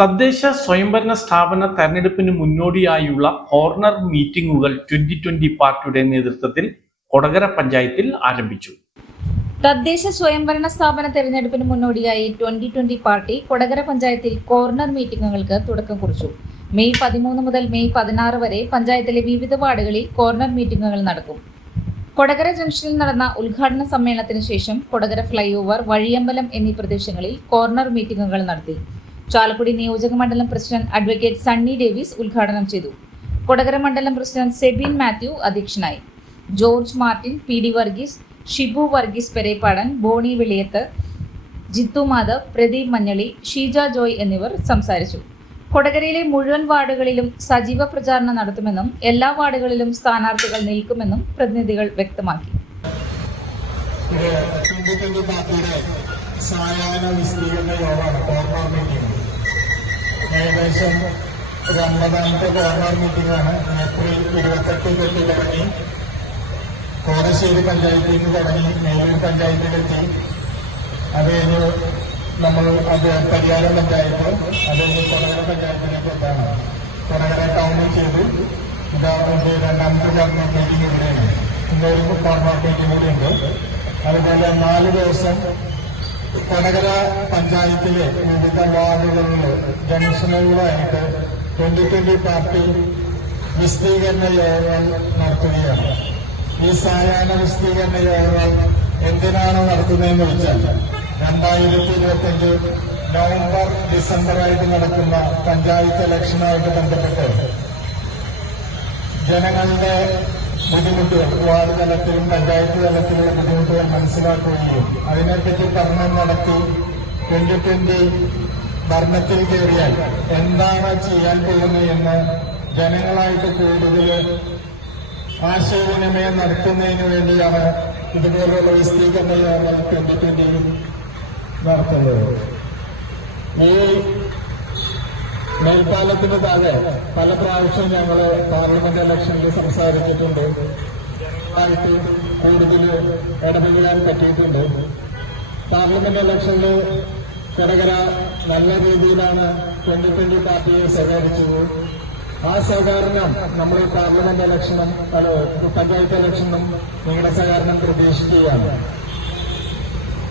തദ്ദേശ സ്വയംഭരണ സ്ഥാപന തെരഞ്ഞെടുപ്പിന് മുന്നോടിയായുള്ള കോർണർ മീറ്റിംഗുകൾ 2020 പാർട്ടിയുടെ നേതൃത്വത്തിൽ കൊടകര പഞ്ചായത്തിൽ ആരംഭിച്ചു. തദ്ദേശ സ്വയംഭരണ സ്ഥാപന തെരഞ്ഞെടുപ്പിന് മുന്നോടിയായി 2020 പാർട്ടി കൊടകര പഞ്ചായത്തിൽ കോർണർ മീറ്റിംഗുകൾക്ക് തുടക്കം കുറിച്ചു. മെയ് 13 മുതൽ മെയ് 16 വരെ പഞ്ചായത്തിലെ വിവിധ വാർഡുകളിൽ കോർണർ മീറ്റിംഗുകൾ നടക്കും. കൊടകര ജംഗ്ഷനിൽ നടന്ന ഉദ്ഘാടന സമ്മേളനത്തിന് ശേഷം കൊടകര ഫ്ലൈ ഓവർ, വഴിയമ്പലം എന്നീ പ്രദേശങ്ങളിൽ കോർണർ മീറ്റിംഗുകൾ നടത്തി. ചാലക്കുടി നിയോജക മണ്ഡലം പ്രസിഡന്റ് അഡ്വക്കേറ്റ് സണ്ണി ഡേവിസ് ഉദ്ഘാടനം ചെയ്തു. കൊടകര മണ്ഡലം പ്രസിഡന്റ് സെബിൻ മാത്യു അധ്യക്ഷനായി. ജോർജ് മാർട്ടിൻ, PD വർഗീസ്, ഷിബു വർഗീസ് പെരേപ്പാടൻ, ബോണി വെളിയത്ത്, ജിത്തു മാധവ്, പ്രദീപ് മഞ്ഞളി, ഷീജ ജോയ് എന്നിവർ സംസാരിച്ചു. കൊടകരയിലെ മുഴുവൻ വാർഡുകളിലും സജീവ പ്രചാരണം നടത്തുമെന്നും എല്ലാ വാർഡുകളിലും സ്ഥാനാർത്ഥികൾ നിൽക്കുമെന്നും പ്രതിനിധികൾ വ്യക്തമാക്കി. ഏകദേശം 50ാമത്തെ കോർണർ മീറ്റിംഗാണ്. ഏപ്രിൽ 28 തുടങ്ങി കോതശ്ശേരി പഞ്ചായത്തിൽ നിന്ന് തുടങ്ങി മേലൂർ പഞ്ചായത്തിലെത്തി. അത് കഴിഞ്ഞ് നമ്മൾ പരിയാരം പഞ്ചായത്ത്, അത് കഴിഞ്ഞ് കൊടകര പഞ്ചായത്തിലേക്ക് എത്താണ്. കൊടകര ടൗണിൽ ചെയ്തു. ഇതാവുന്നത് 2ാമത്തെ കോർണർ മീറ്റിംഗ് ഇവിടെയാണ്. ഇന്നൊരു കോർണർ മീറ്റിംഗ് കൂടി ഉണ്ട്. അതുപോലെ 4 ദിവസം കൊടകര പഞ്ചായത്തിലെ വിവിധ വാർഡുകളിൽ ജംഗ്ഷനുകളായിട്ട് 2020 പാർട്ടി വിശദീകരണ യോഗങ്ങൾ നടത്തുകയാണ്. ഈ സായാഹ്ന വിശദീകരണ യോഗങ്ങൾ എന്തിനാണ് നടത്തുന്നതെന്ന് വെച്ചാൽ 2025 നവംബർ ഡിസംബറായിട്ട് നടക്കുന്ന പഞ്ചായത്ത് ഇലക്ഷനുമായിട്ട് ബന്ധപ്പെട്ട് ജനങ്ങളുടെ ബുദ്ധിമുട്ടുകൾ, വാർഡ് തലത്തിലും പഞ്ചായത്ത് തലത്തിലുള്ള ബുദ്ധിമുട്ടുകൾ മനസ്സിലാക്കുകയും അതിനെപ്പറ്റി പഠനം നടത്തി 2020 ഭരണത്തിൽ കയറിയാൽ എന്താണ് ചെയ്യാൻ പോകുന്നത് എന്ന് ജനങ്ങളായിട്ട് കൂടുതൽ ആശയവിനിമയം നടത്തുന്നതിന് വേണ്ടിയാണ് ഇതുപോലുള്ള വിശദീകരണ യോഗങ്ങൾ 2020 നടത്തുന്നത്. ഈ മേൽപ്പാലത്തിന് താഴെ പല പ്രാവശ്യം ഞങ്ങൾ പാർലമെന്റ് ഇലക്ഷനിൽ സംസാരിച്ചിട്ടുണ്ട്. ആയിട്ട് കൂടുതൽ ഇടപെടാൻ പറ്റിയിട്ടുണ്ട്. പാർലമെന്റ് ഇലക്ഷനിൽ കൊടകര നല്ല രീതിയിലാണ് 2020 പാർട്ടിയെ സഹകരിച്ചത്. ആ സഹകരണം നമ്മൾ പാർലമെന്റ് ഇലക്ഷനും പഞ്ചായത്ത് ഇലക്ഷനും നിങ്ങളുടെ സഹകരണം പ്രതീക്ഷിക്കുകയാണ്.